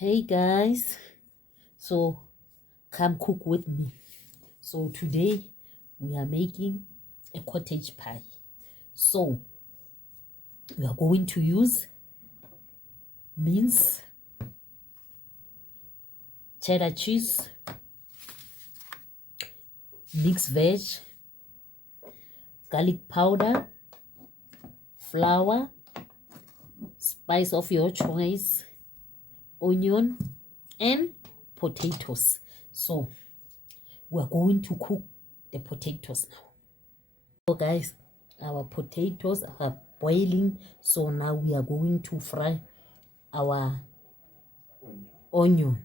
Hey guys, so come cook with me. So today we are making a cottage pie. So we are going to use mince, cheddar cheese, mixed veg, garlic powder, flour, spice of your choice, onion, and potatoes. So we are going to cook the potatoes now. So guys, our potatoes are boiling, so now we are going to fry our onion.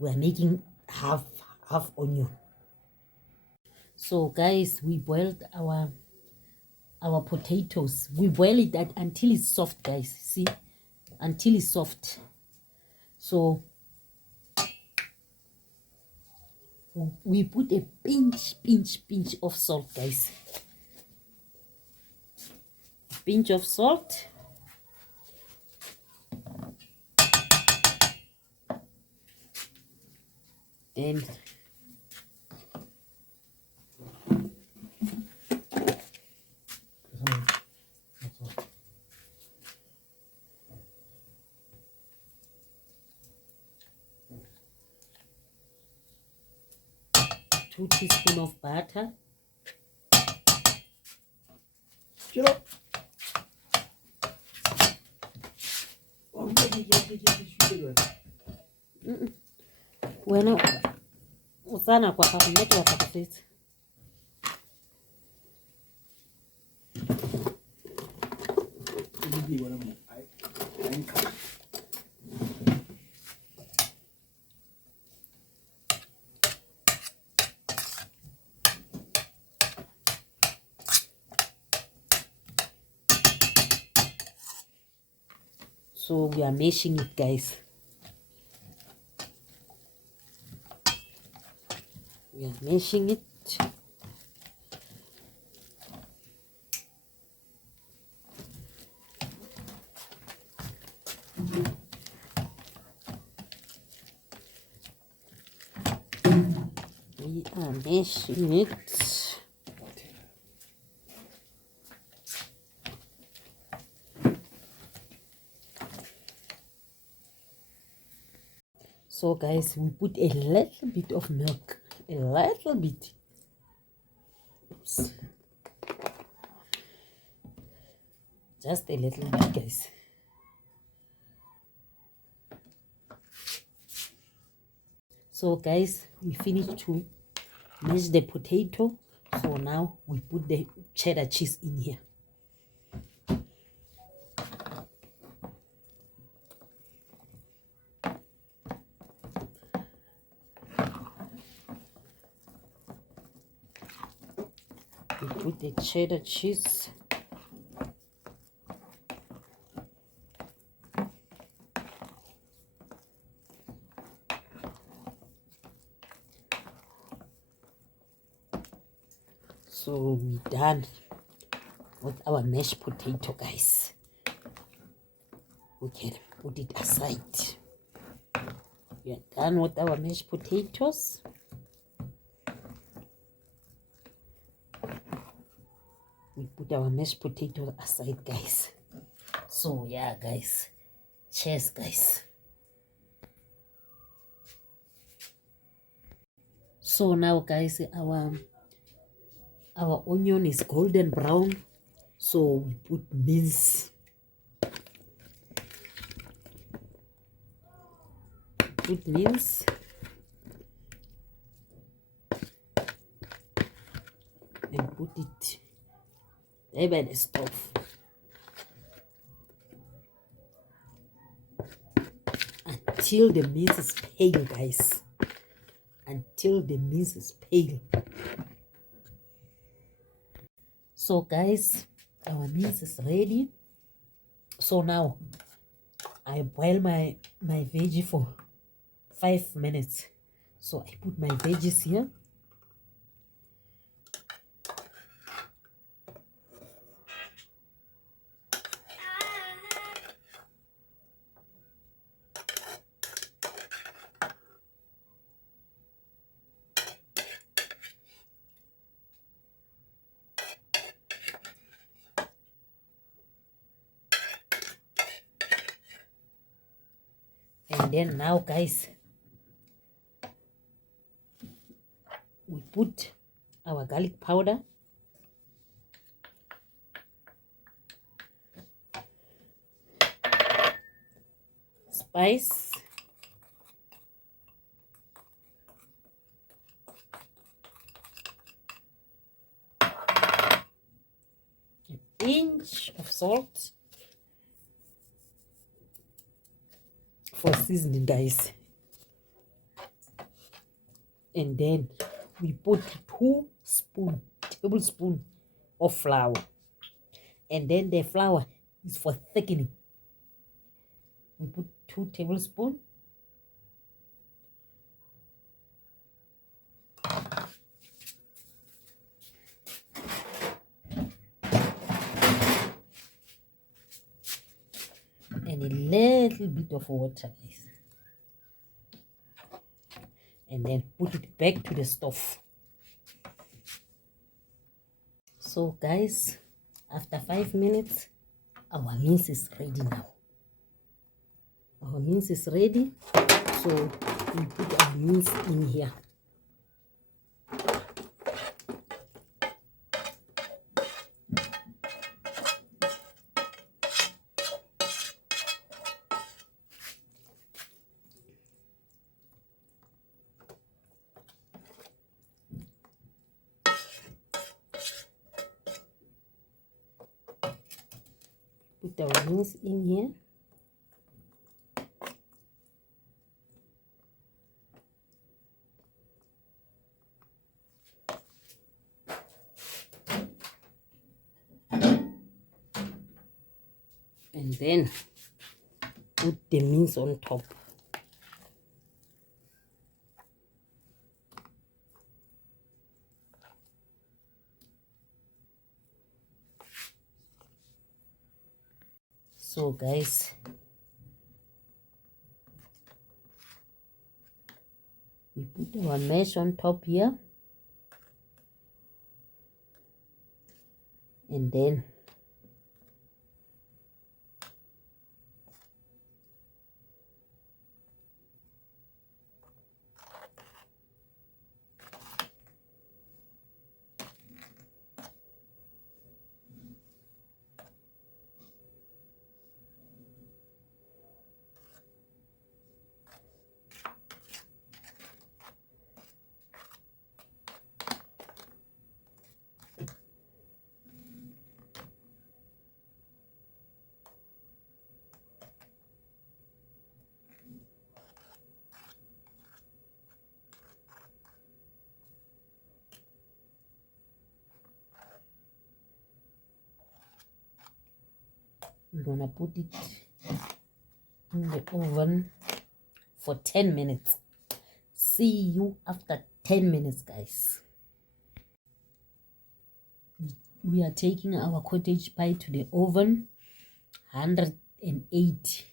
We are making half onion. So guys, we boiled our potatoes. We boil it until it's soft, guys. See, until it's soft. So we put a pinch of salt, guys. Pinch of salt. Then 2 teaspoons of butter. Bueno, usana kwa kakumeti wa kakusisi. So we are mashing it, guys. We are mashing it. We are mashing it. So guys, we put a little bit of milk. A little bit. Oops. Just a little bit, guys. So guys, we finished to mash the potato. So now we put the cheddar cheese in here. We put the cheddar cheese. So we're done with our mashed potato, guys. We can put it aside. We are done with our mashed potatoes. We put our mashed potatoes aside, guys. So yeah, guys. Cheers, guys. So now, guys, our onion is golden brown. So we put mince. Put mince. And put it there by the stove. Until the mince is pale, guys. Until the mince is pale. So guys, our mince is ready. So now I boil my veggie for 5 minutes. So I put my veggies here. And then now, guys, we put our garlic powder, spice, a pinch of salt for seasoning, guys. And then we put 2 tablespoons of flour. And then the flour is for thickening. We put 2 tablespoons. And a little bit of water, guys. And then put it back to the stove. So, guys, after 5 minutes, our mince is ready now. Our mince is ready. So, we put our mince in here. Put our mince in here. And then put the mince on top. So, guys, we put our mash on top here. And then we're gonna put it in the oven for 10 minutes. See you after 10 minutes, guys. We are taking our cottage pie to the oven, 108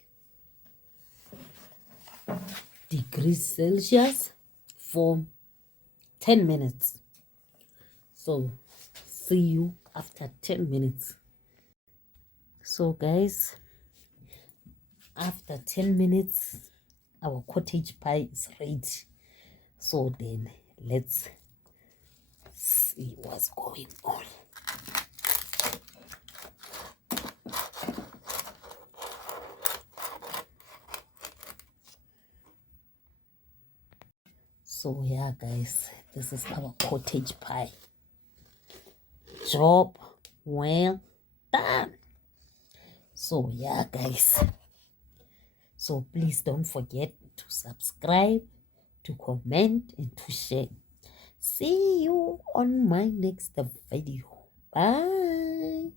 degrees Celsius for 10 minutes. So, see you after 10 minutes. So, guys, after 10 minutes, our cottage pie is ready. So then, let's see what's going on. So yeah, guys, this is our cottage pie. Job well done. So yeah, guys, so please don't forget to subscribe, to comment, and to share. See you on my next video. Bye.